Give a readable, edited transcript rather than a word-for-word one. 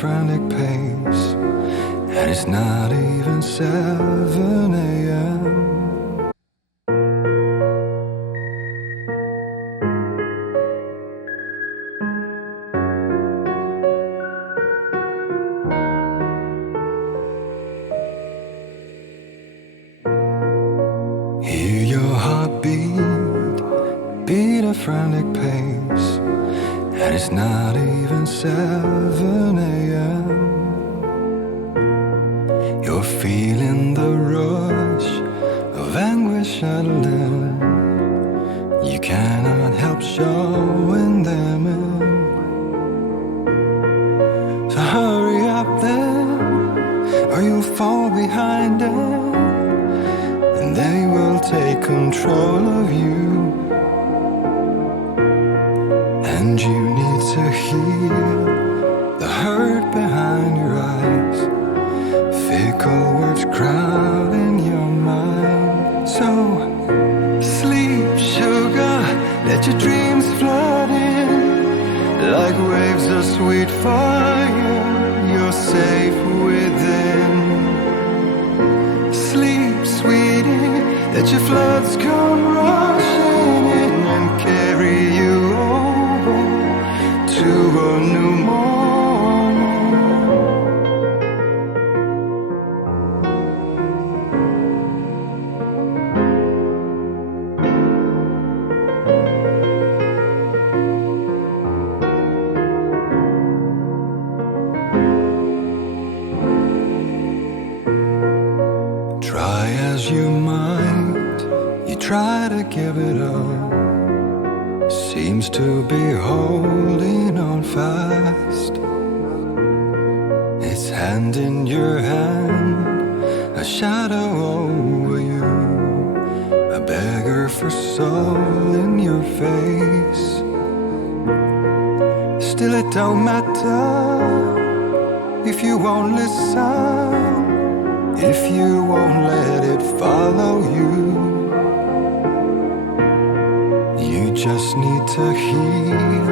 frantic pace, and it's not even 7 a.m. Hear your heartbeat, beat a frantic pace, and it's not even 7 a.m. You're feeling the rush of anguish adrenaline. You cannot help showing them in. So hurry up then, or you'll fall behind them, and they will take control of you. And you need to heal the hurt behind your eyes, fickle words crowding your mind. So sleep, sugar, let your dreams flood in like waves of sweet fire. You're safe within. Sleep, sweetie, let your floods come rushing in and carry you over to a new morning. Try as you might, you try to give it up, seems to be holding on fast. It's hand in your hand, a shadow over you, a beggar for soul in your face. Still it don't matter if you won't listen, if you won't let it follow you. You just need to heal